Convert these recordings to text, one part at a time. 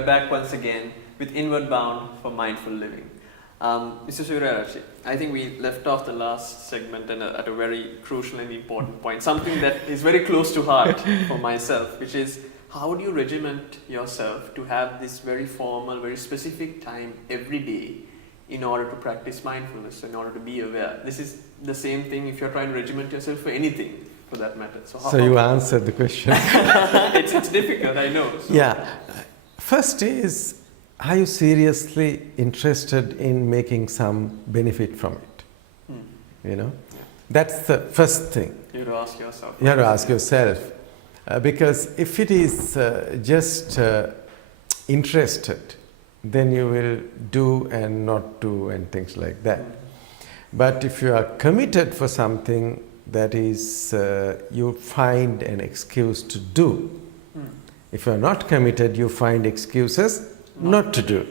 we're back once again with Inward Bound for Mindful Living. Mr. Surya, I think we left off the last segment at a very crucial and important point, something that is very close to heart for myself, which is how do you regiment yourself to have this very formal, very specific time every day in order to practice mindfulness, in order to be aware. This is the same thing if you're trying to regiment yourself for anything, for that matter. So you answered the question. It's difficult, I know. So. Yeah. First is, are you seriously interested in making some benefit from it? You know, that's the first thing. You have to ask yourself. You have to ask yourself. Because if it is just interested, then you will do and not do and things like that. But if you are committed for something, that is, you find an excuse to do. If you are not committed, you find excuses not to do.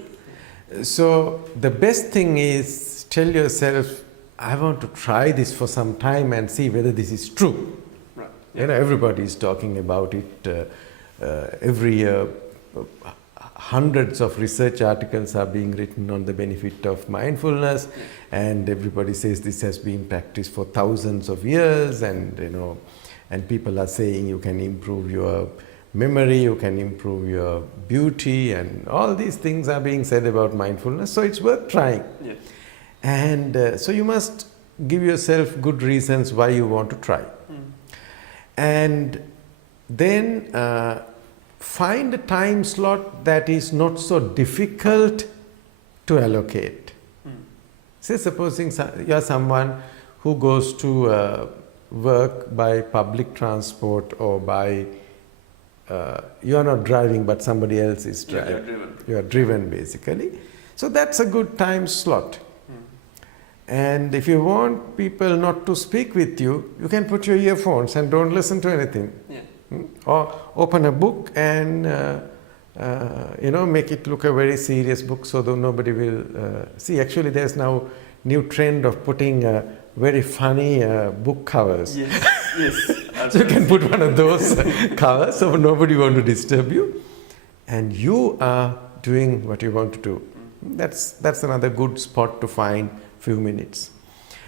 So the best thing is, tell yourself, I want to try this for some time and see whether this is true. Right. You know, everybody is talking about it every year. Hundreds of research articles are being written on the benefit of mindfulness, and everybody says this has been practiced for thousands of years, and you know, and people are saying you can improve your memory, you can improve your beauty, and all these things are being said about mindfulness, so it's worth trying. Yes. And so you must give yourself good reasons why you want to try. And then find a time slot that is not so difficult to allocate. Say supposing you are someone who goes to work by public transport or by you are not driving but somebody else is driving. You're driven. You are driven basically. So that's a good time slot. And if you want people not to speak with you, you can put your earphones and don't listen to anything. Yeah. Or open a book and you know, make it look a very serious book so that nobody will see. Actually, there's now new trend of putting very funny book covers. Yes, yes. So you can put one of those covers so nobody want to disturb you, and you are doing what you want to do. That's another good spot to find few minutes.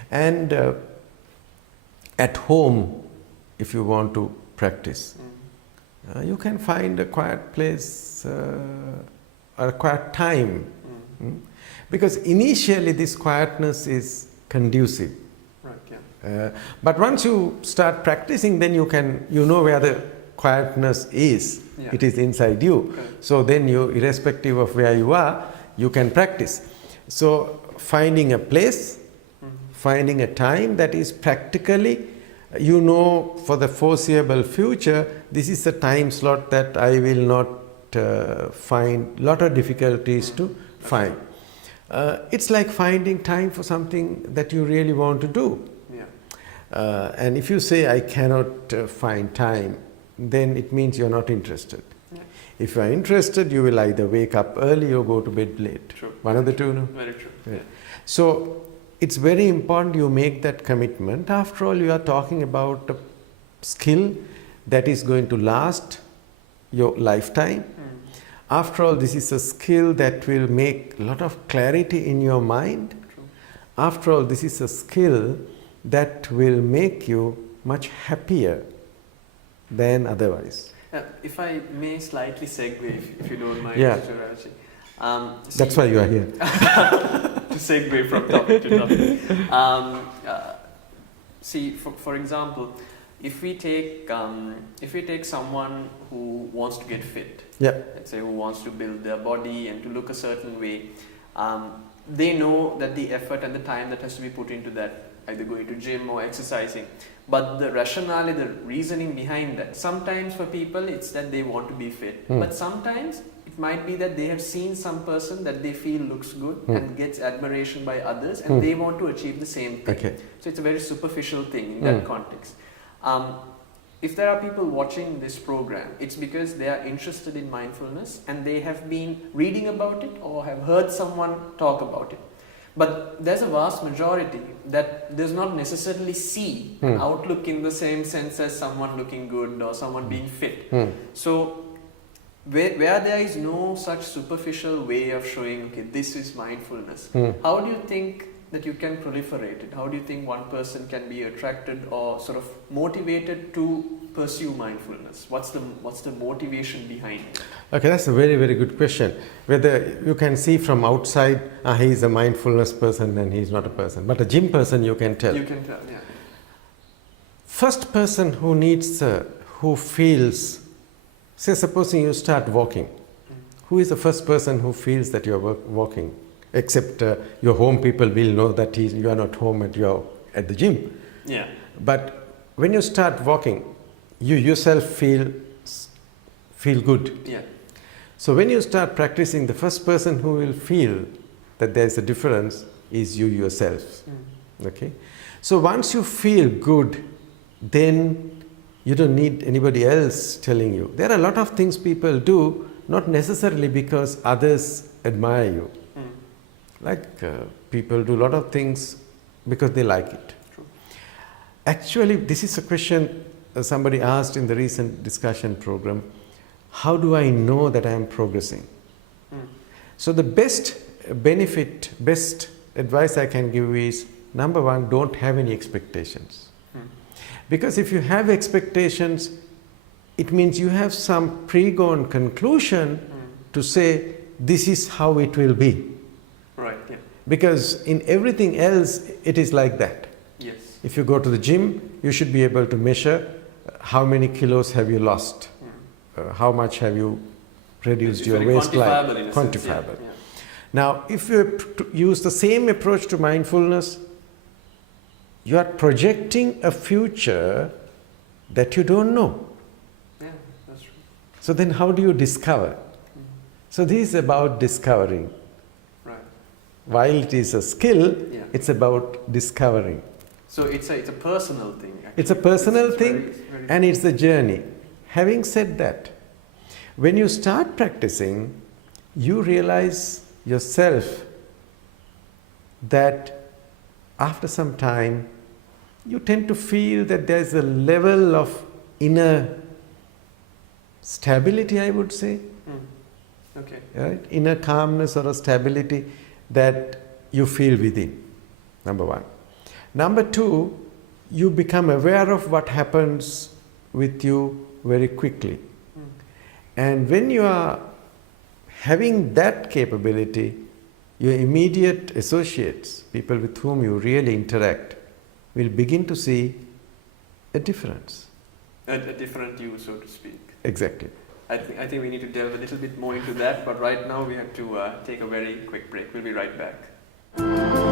And at home, if you want to practice, you can find a quiet place or a quiet time. Because initially this quietness is conducive. Right, yeah. But once you start practicing, then you know where the quietness is. Yeah. It is inside you. Okay. So then you, irrespective of where you are, you can practice. So finding a place, finding a time that is practically, you know, for the foreseeable future, this is a time slot that I will not find lot of difficulties to find. It's like finding time for something that you really want to do. Yeah. And if you say, I cannot find time, then it means you're not interested. Yeah. If you are interested, you will either wake up early or go to bed late. True. One of the two, no? Very true. Yeah. Yeah. So it's very important you make that commitment. After all, you are talking about a skill that is going to last your lifetime. After all, this is a skill that will make a lot of clarity in your mind. True. After all, this is a skill that will make you much happier than otherwise. If I may slightly segue, if you don't mind, Yeah. Mr. Raji. That's why you are here. To segue from topic to topic. See, for example, if we take someone who wants to get fit, Yeah. let's say who wants to build their body and to look a certain way, they know that the effort and the time that has to be put into that, either going to gym or exercising. But the rationale, the reasoning behind that, sometimes for people it's that they want to be fit, but sometimes it might be that they have seen some person that they feel looks good and gets admiration by others, and they want to achieve the same thing. Okay. So it's a very superficial thing in that context. If there are people watching this program, it's because they are interested in mindfulness and they have been reading about it or have heard someone talk about it. But there's a vast majority that does not necessarily see outlook in the same sense as someone looking good or someone being fit. So where there is no such superficial way of showing, okay, this is mindfulness, how do you think that you can proliferate it? How do you think one person can be attracted or sort of motivated to pursue mindfulness? What's the motivation behind it? Okay, that's a very, very good question. Whether you can see from outside, he's a mindfulness person and he's not a person. But a gym person, you can tell. You can tell, yeah. First person who needs, who feels, say supposing you start walking. Who is the first person who feels that you're walking? Except your home people will know that you are not home and you're at the gym. Yeah. But when you start walking, you yourself feel good. Yeah. So when you start practicing, the first person who will feel that there's a difference is you yourself. Okay? So once you feel good, then you don't need anybody else telling you. There are a lot of things people do, not necessarily because others admire you. Like people do a lot of things because they like it. True. Actually, this is a question somebody asked in the recent discussion program. How do I know that I am progressing? So the best advice I can give is, number one, don't have any expectations. Because if you have expectations, it means you have some pre-gone conclusion to say, this is how it will be. Right, yeah. Because in everything else, it is like that. Yes. If you go to the gym, you should be able to measure how many kilos have you lost, how much have you reduced your waistline. Quantifiable. Yeah. Now, if you use the same approach to mindfulness, you are projecting a future that you don't know. Yeah, that's true. So then how do you discover? So this is about discovering. Right. While it is a skill, Yeah. it's about discovering. So it's a personal thing. Actually. It's a personal It's thing very and it's a journey. Having said that, when you start practicing, you realize yourself that after some time, you tend to feel that there's a level of inner stability, I would say. Okay. Right? Inner calmness or a stability that you feel within, number one. Number two, you become aware of what happens with you very quickly. And when you are having that capability, your immediate associates, people with whom you really interact, will begin to see a difference. A different you, so to speak. Exactly. I think we need to delve a little bit more into that, but right now we have to take a very quick break. We'll be right back.